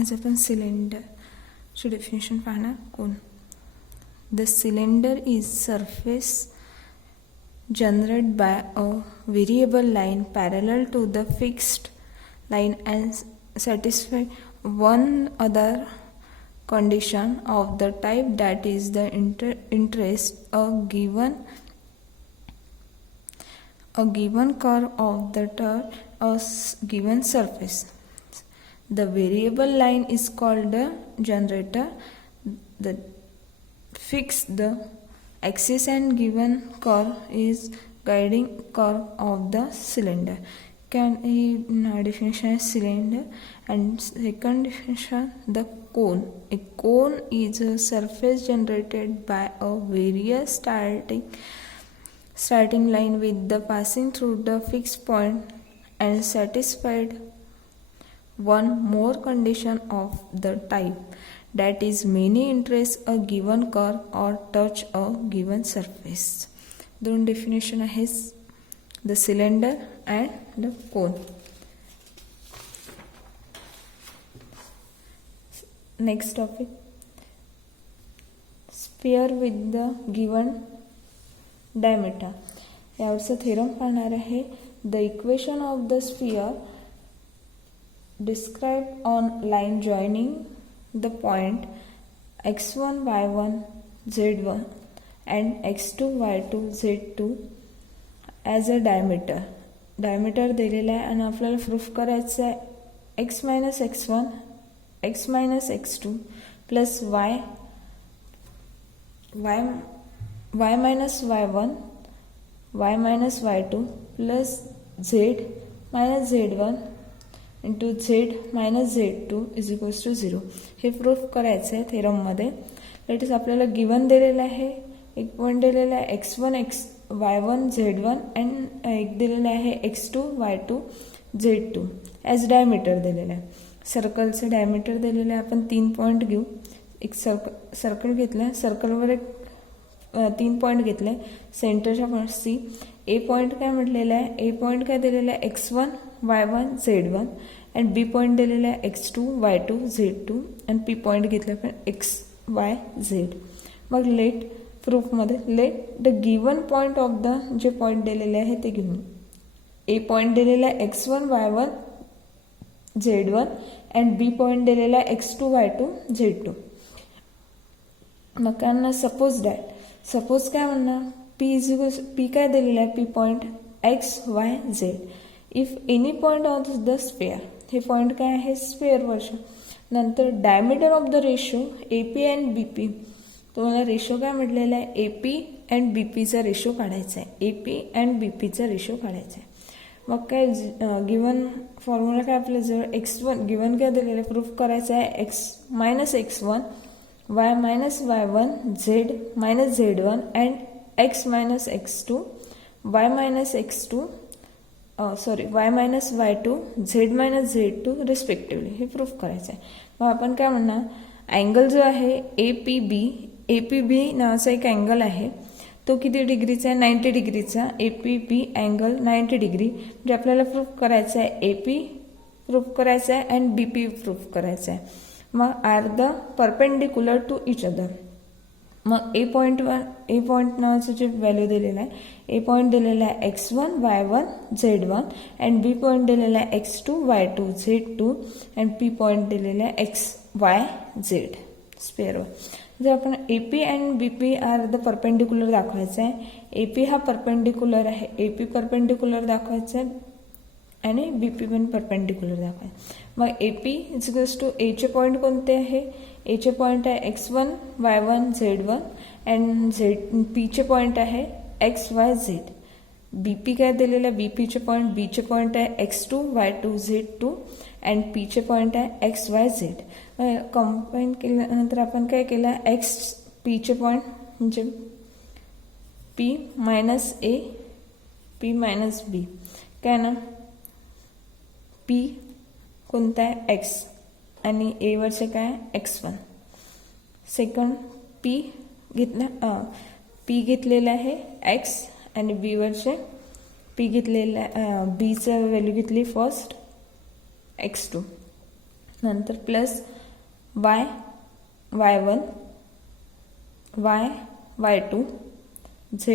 आज आपण सिलेंडरची डेफिनेशन पाहणार. कोन. The cylinder is surface generated by a variable line parallel to the fixed line and satisfy one other condition of the type that is the interest a given curve of the given surface. The variable line is called the generator. The fix the axis and given curve is guiding curve of the cylinder. Definition is cylinder. And second definition, the cone. A cone is a surface generated by a various starting line with the passing through the fixed point and satisfied one more condition of the type that is many interest a given curve or touch a given surface. दोन definition आहेत, the cylinder and the cone. Next topic, sphere with the given diameter. यावरचा theorem पाहणार आहे. The equation of the sphere described on line joining the point x1 y1 z1 and x2 y2 z2 as a diameter दिलेला आहे आणि आपल्याला proof करायचं आहे x minus x1 x minus x2 plus y minus y1 y minus y2 plus z minus z1 into z minus z2 is equals to 0. हे proof करायचं आहे थेरममध्ये. Latest आपल्याला गिवन दिलेलं आहे, एक पॉईंट दिलेला आहे x1 y1 z1 अँड एक दिलेलं आहे x2 y2 z2 as diameter दिलेलं आहे. सर्कलचं डायमीटर दिलेलं आहे. आपण 3 पॉईंट घेऊ. एक सर्कल घेतलं आहे, सर्कलवर एक 3 पॉईंट घेतले. सेंटरच्या पॉईंट सी. ए पॉईंट काय म्हटलेलं आहे, ए पॉईंट काय दिलेलं आहे x1 y1 z1 and B point दिलेला आहे x2 y2 z2 and P point घेतला पण x y z. मग लेट प्रूफमध्ये let the given point of the J point दिलेले आहे ते घेऊन. ए पॉईंट दिलेला आहे x1 y1 z1 and B point दिलेला आहे x2 y2 z2. मग काय सपोज काय म्हणणार, पी काय दिलेलं आहे, P point x y z. If any point of the sphere, हे पॉईंट काय आहे स्पेअरवरच्या. नंतर diameter of the ratio A P and B P. तुम्हाला रेशो काय म्हटलेला आहे, ए पी अँड बी पीचा रेशो काढायचा आहे. ए पी अँड बी पीचा रेशो काढायचा आहे. मग काय गिवन फॉर्म्युला काय आपल्याजवळ x1 गिवन काय दिलेलं आहे, प्रूफ करायचं आहे x minus x1 y minus y1 z minus z1 and x minus x2 y minus x2 y minus y2 z minus z2 respectively. हे प्रूफ करायचं आहे. मग आपण काय म्हणणार, अँगल जो आहे ए पी बी नावाचा एक अँगल आहे, तो किती डिग्रीचा आहे, 90 डिग्रीचा. A P B angle 90 degree. म्हणजे आपल्याला प्रूफ करायचं आहे ए पी प्रूफ करायचं आहे अँड बी पी प्रूफ करायचं आहे. मग are the perpendicular to each other. मग ए पॉईंट नावाचं जे व्हॅल्यू दिलेलं आहे, ए पॉईंट दिलेला आहे x1 y1 z1 and B point दिलेला आहे x2 y2 z2 and P point दिलेला आहे x y z स्पेअरवर. जर आपण A P and B P are the perpendicular दाखवायचं आहे, ए पी हा परपेंडिक्युलर आहे, ए पी परपेंडिक्युलर दाखवायचं आहे आणि बी पी पण परपेंडिक्युलर दाखवायचं. मग ए पी इज टू एचे पॉईंट कोणते आहे, एचे पॉईंट आहे x1 y1 z1 अँड पीचे पॉईंट आहे x y z. बी पी काय दिलेलं आहे, बी पीचे पॉईंट बीचे पॉईंट आहे x2 y2 z2 अँड पीचे पॉईंट आहे x y z. कंबाईन केल्यानंतर आपण काय केलं, एक्स पीचे पॉईंट म्हणजे P minus A P minus B. काय ना, पी कोणता आहे x आणि ए वरचे काय x1. सेकंड पी घेतलेला आहे x आणि बी वरचे पी घेतलेला बीचं व्हॅल्यू घेतली फर्स्ट x2. नंतर plus y y1 y y2 z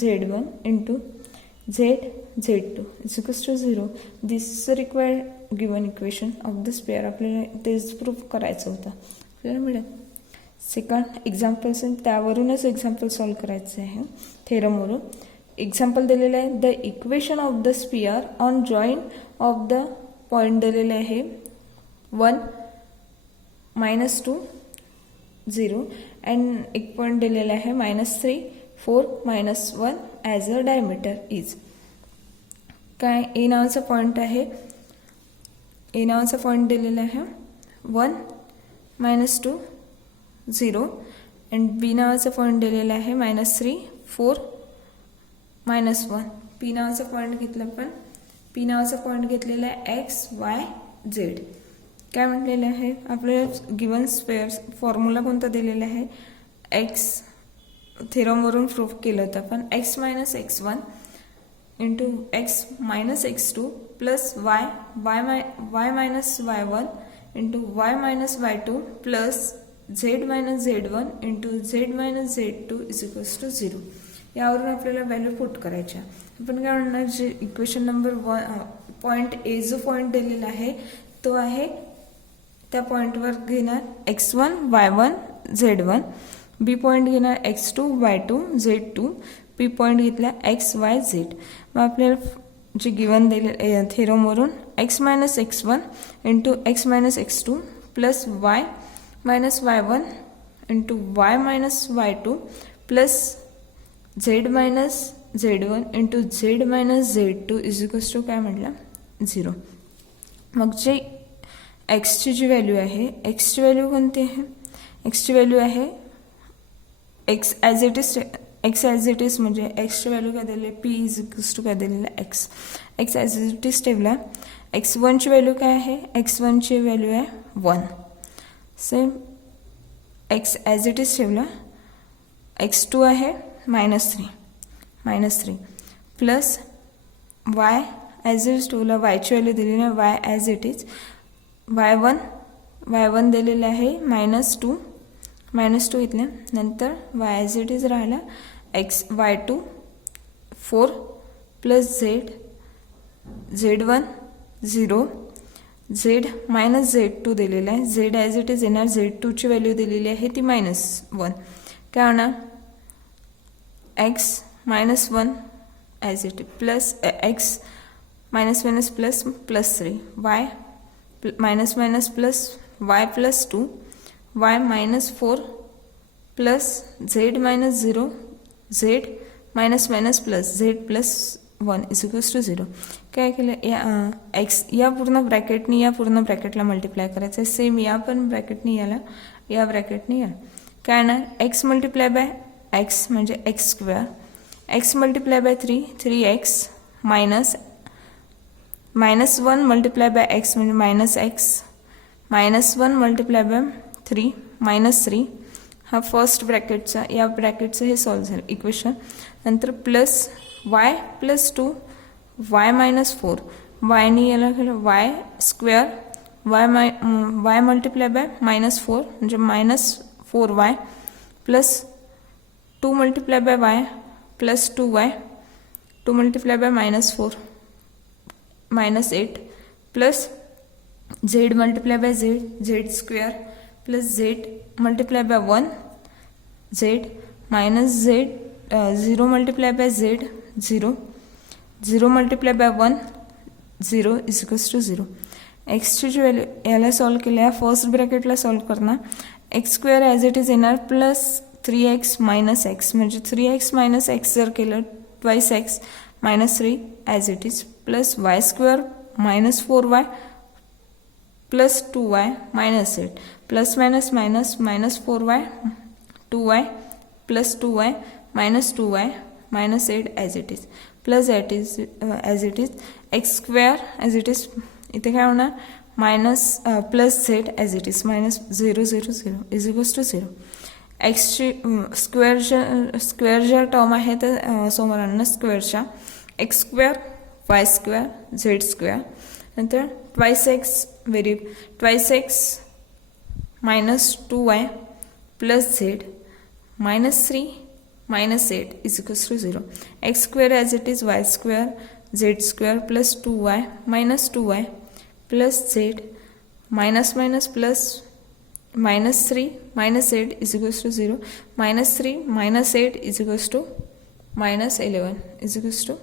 z1 into z z2 is equals to 0. This is the required given equation of the sphere. आपल्याला तेच प्रूफ करायचं होतं. आपल्याला मिळेल. सेकंड एक्झाम्पल असेल त्यावरूनच एक्झाम्पल सॉल्व करायचं आहे थेरमवरून. एक्झाम्पल दिलेलं आहे the equation of the sphere on join of the point दिलेले आहे 1 -2 0 अँड एक पॉईंट दिलेला आहे -3 4 -1 ॲज अ डायमीटर इज. काय ए नावाचा पॉईंट आहे. ए नावाचा पॉईंट दिलेला आहे 1 -2 0 अँड बी नावाचा पॉईंट दिलेला आहे -3 4 -1. पी नावाचा पॉईंट घेतला पण पी नावाचा पॉईंट घेतलेला आहे एक्स वाय झेड. काय म्हटलेलं आहे आपल्याला गिवन स्पेअर्स फॉर्म्युला कोणता दिलेला आहे एक्स थेरमवरून प्रूफ केलं होतं पण x - x1 into x - x2 plus y y-y1 into y - y2 plus z - z1 into z - z2 is equals to 0. यावरून आपल्याला व्हॅल्यू पुट करायच्या. आपण काय म्हणणार जे इक्वेशन नंबर 1 पॉईंट ए जो पॉईंट दिलेला आहे तो आहे त्या पॉईंटवर घेणार x1 y1 z1. बी पॉईंट घेणार x2 y2 z2. P point घेतला x y z. मग आपल्याला जे गिवन दिले थेरमवरून x - x1 into x - x2 plus y - y1 into y - y2 plus z - z1 into z - z2 is equals to काय म्हटलं 0. मग जे एक्सची जी व्हॅल्यू आहे एक्सची व्हॅल्यू कोणती आहे एक्सची व्हॅल्यू आहे एक्स ॲज इट इज म्हणजे एक्सची व्हॅल्यू काय दिली पी इज इक्वल्स टू काय दिलेलं x. X as it is ठेवला. x1ची व्हॅल्यू काय आहे x1ची व्हॅल्यू आहे 1. Same x as it is ठेवला. x2 आहे -3 plus y as it is ठेवला. वायची व्हॅल्यू दिली ना Y as it is y1 दिलेलं आहे -2 इथल्या. नंतर y ॲज इट इज राहिला x y2 4 plus z1 0 z - z2 दिलेलं आहे. z ॲज इट इज येणार. z2ची व्हॅल्यू दिलेली आहे ती -1. काय होणार x -1 as it plus x +++3 y - plus y +2 y -4 plus z - 0 z plus z +1 is equals to 0. काय केलं या एक्स या पूर्ण ब्रॅकेटनी या पूर्ण ब्रॅकेटला मल्टिप्लाय करायचं आहे. सेम या पण ब्रॅकेटनी याला या ब्रॅकेटनी याला काय येणार x मल्टिप्लाय बाय x म्हणजे x². x multiply bye 3x -1 multiply by x म्हणजे -x -1 मल्टिप्लाय बाय 3 -3. हा फर्स्ट ब्रॅकेटचा या ब्रॅकेटचं हे सॉल्व्ह झालं इक्वेशन. नंतर प्लस y +2 y -4 yनी याला केलं y² y मल्टिप्लाय बाय -4 म्हणजे -4y plus 2 multiply by y plus 2y 2 multiply by -4 -8 plus z multiply by z² plus z multiply by 1 z minus z 0 multiply by z 0 multiply by 1 0 is equals to 0. एक्सची जी value याला solve केल्या first ब्रॅकेटला solve करणार x² as it is येणार plus 3x minus x म्हणजे 3x minus x जर केलं twice x -3 as it is plus y² -4y plus 2y -8 plus minus minus -4y 2y plus 2y -2y -8 as it is plus as it is x² as it is इथे काय होणार minus plus z as it is -0 0 0 is equals to 0. एक्सची square ज्या term आहेत समोरांना स्क्वेअरच्या x² y² z² नंतर twice x minus 2y plus Z -3 -8 is equals to 0. X square as it is why square Z square plus 2y -2y plus z minus minus plus -3 -8 is equals to 0. -3 -8 is equals to -11 is equals to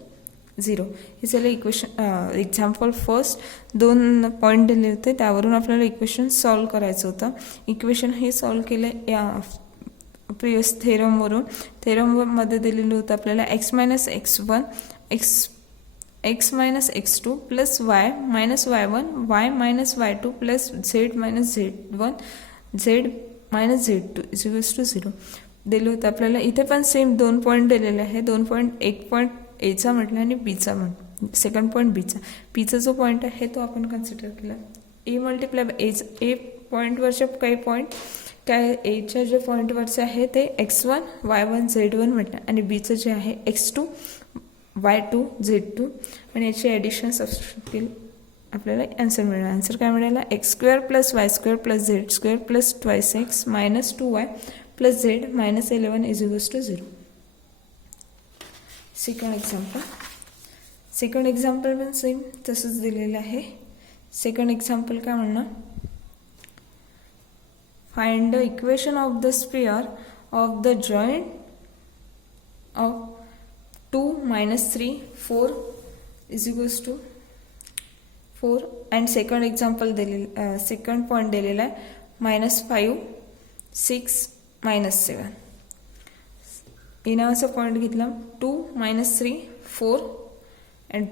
0. हे झालं equation. Example first 2 point दिले होते, त्यावरून आपल्याला equation solve करायचं होतं. Equation हे solve केलं या प्रिवियस थेरमवरून. थेरममध्ये दिलेलं होतं आपल्याला x - x1 x minus x2 plus y minus y1 y minus y2 plus z minus z1 z minus z2 is equals to 0 दिलं होतं आपल्याला. इथे पण सेम 2 पॉईंट दिलेले आहे. 2 पॉईंट, एक पॉईंट एचा म्हटलं आणि बीचा म्हटलं, सेकंड पॉईंट बीचा. बीचा जो पॉईंट आहे तो आपण कन्सिडर केला. ए मल्टिप्लाय बाय एज, ए पॉईंटवरचे काही पॉईंट काय एच्या जे पॉईंटवरचे आहे ते x1 y1 z1 म्हटलं आणि बीचं जे आहे x2 y2 z2 आणि याची ॲडिशन सबस्टिट्यूट केली आपल्याला आन्सर मिळाला. आन्सर काय मिळाला? X square plus Y square plus Z square plus twice x minus 2y plus z minus 11 is equals to 0. Second example पण सेम तसंच दिलेलं आहे. सेकंड एक्झाम्पल काय म्हणणं, find the equation of the sphere of the joint of 2 - 3 4 is equals to 4 and second example दिलेलं, second point दिलेला आहे -5 6 -7. ए नावाचा पॉईंट घेतला 2 - 3 4 अँड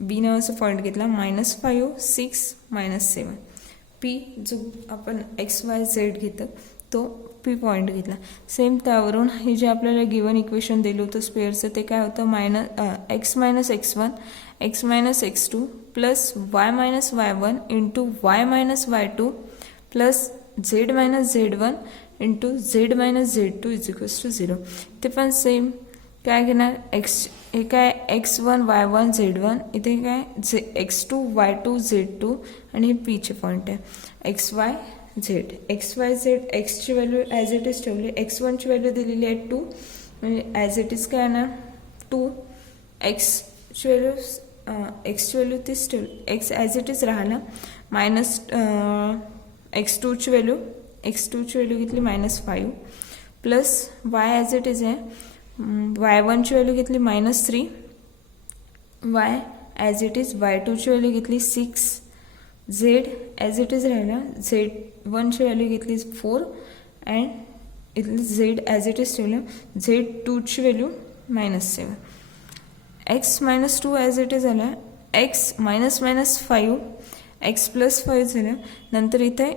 बी नावाचा पॉईंट घेतला -5 6 -7. पी जो आपण XYZ घेतो तो पी पॉईंट घेतला. सेम त्यावरून हे जे आपल्याला गिवन इक्वेशन दिलं होतं स्पेअरचं ते काय होतं, x - x1 x - x2 plus y - y1 into y - y2 plus z - z1 into z - z2 is equals to 0. ते पण सेम काय घेणार, हे काय x1 y1 z1, इथे काय x2 y2 z2 आणि हे पीचे पॉईंट आहे xy z. एक्सची व्हॅल्यू ॲज इट इज ठेवली, x1ची व्हॅल्यू दिलेली आहे 2 म्हणजे ॲज इट इज काय येणार 2. एक्सची व्हॅल्यू तीच ठेवली, एक्स ॲज इट इज राहिला मायनस x2ची व्हॅल्यू घेतली -5 plus y as it is आहे y1ची व्हॅल्यू घेतली -3 y ॲज इट इज y2ची व्हॅल्यू घेतली 6 z ॲज इट इज राहिला z1ची व्हॅल्यू घेतली 4 अँड इथली z ॲज इट इज ठेवलं z2ची value -7. x -2 as it is झाला, x -5 x प्लस 5 झालं. नंतर इथे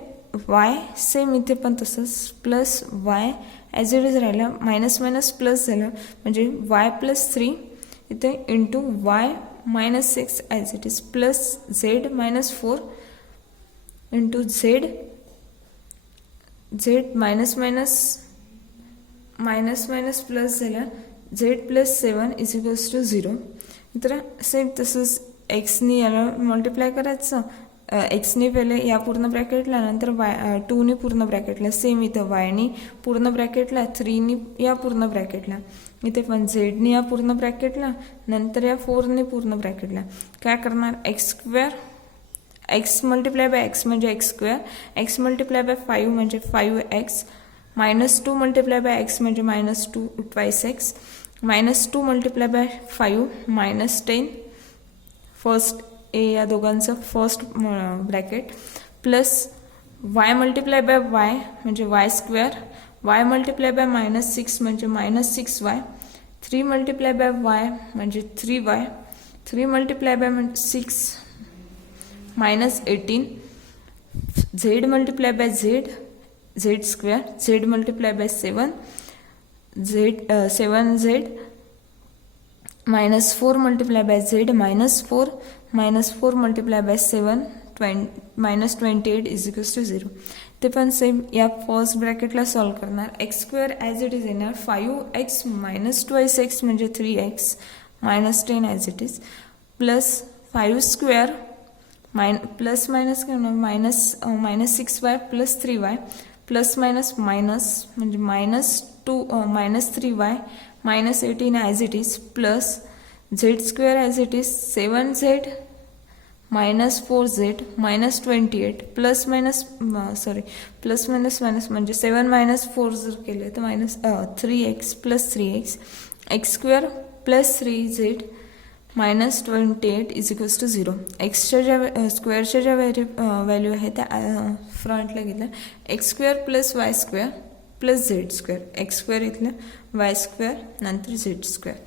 y सेम इथे पण तसंच plus y as it is राहिला मायनस प्लस झालं म्हणजे y +3 इथे into y -6 as it is plus z -4 into z minus plus झाला z +7 इज इक्वल्स टू 0. तर सेम तसंच एक्सनी याला मल्टिप्लाय करायचं, एक्सनी पहिले या पूर्ण ब्रॅकेटला, नंतर वाय 2नी पूर्ण ब्रॅकेटला, सेम इथं वायनी पूर्ण ब्रॅकेटला, 3नी या पूर्ण ब्रॅकेटला, इथे पण झेडनी या पूर्ण ब्रॅकेटला, नंतर या 4नी पूर्ण ब्रॅकेटला. काय करणार, x मल्टिप्लाय बाय x म्हणजे x square, x multiply by 5 म्हणजे 5x, -2 मल्टिप्लाय बाय x म्हणजे -2 twice x, -2 multiply by 5 -10 first ए या दोघांचं first bracket plus y multiply by y म्हणजे y square, y multiply by -6 म्हणजे -6y, 3 मल्टिप्लाय बाय y म्हणजे 3y, 3 multiply by 6 -18, z multiply by z square, z multiply by 7z -4 multiply by z -4 multiply by 7 -28 is equals to 0. ते पण same या first ब्रॅकेटला solve करणार. X square as it is येणार 5x -2x x म्हणजे 3x -10 as it is plus 5 square plus minus काय होणार, minus 6y plus 3y plus minus minus म्हणजे minus 3y minus 18 as it is plus Z square as it is 7z minus 4z minus 28 plus minus minus म्हणजे 7 minus 4 जर केले तर minus 3x plus 3x x square plus 3z minus 28 is equals to 0. एक्सच्या ज्या स्क्वेअरच्या ज्या value आहे त्या फ्रंटला घेतल्या. X square plus Y square plus Z square. X square इथलं वाय स्क्वेअर नंतर झेड स्क्वेअर.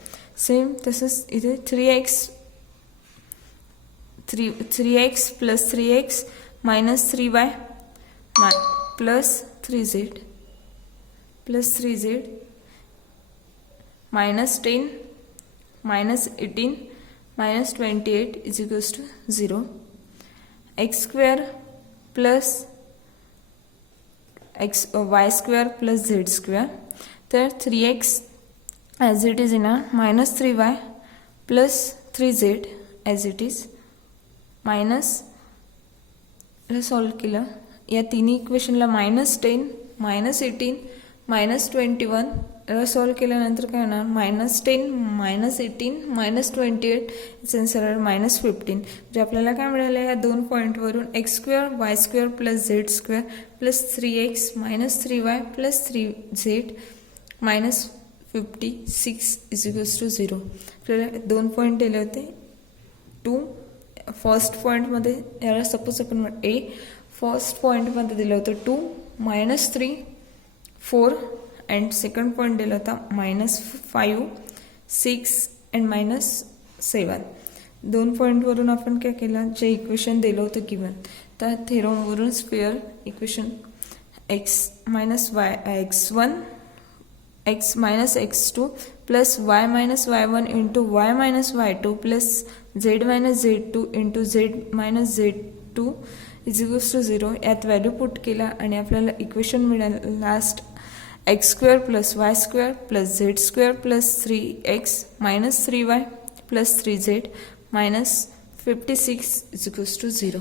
सेम तसंच इथे 3x plus 3x minus 3y plus 3z minus 10 minus 18 minus 28 is equals to 0. X square plus Y square plus Z square. तर 3x as it is येणार minus 3y plus 3z as it is minus solve केलं या तिन्ही इक्वेशनला minus 10 minus 18 minus 21 solve केल्यानंतर काय होणार minus 10 minus 18 minus 28 सेन्सर मायनस 15. जे आपल्याला काय मिळालं या दोन पॉईंटवरून X square Y square plus Z square plus 3x minus 3y plus 3z minus 56 is equals to 0. आपल्याला दोन पॉईंट दिले होते. 2 फर्स्ट पॉईंटमध्ये याला सपोज आपण फर्स्ट पॉईंटमध्ये दिलं होतं 2 मायनस 3 4 अँड सेकंड पॉईंट दिला होता मायनस 5 6 अँड मायनस 7. दोन पॉईंटवरून आपण काय केलं जे इक्वेशन दिलं होतं गिवन त्या थेरमवरून square equation X minus Y x1 x minus x2 plus y minus y1 into y minus y2 plus z minus z2 into z minus z2 is equals to 0. यात व्हॅल्यू पुट केला आणि आपल्याला equation मिळालं last X square plus Y square plus Z square plus 3x minus 3y plus 3z minus 56 is equals to 0.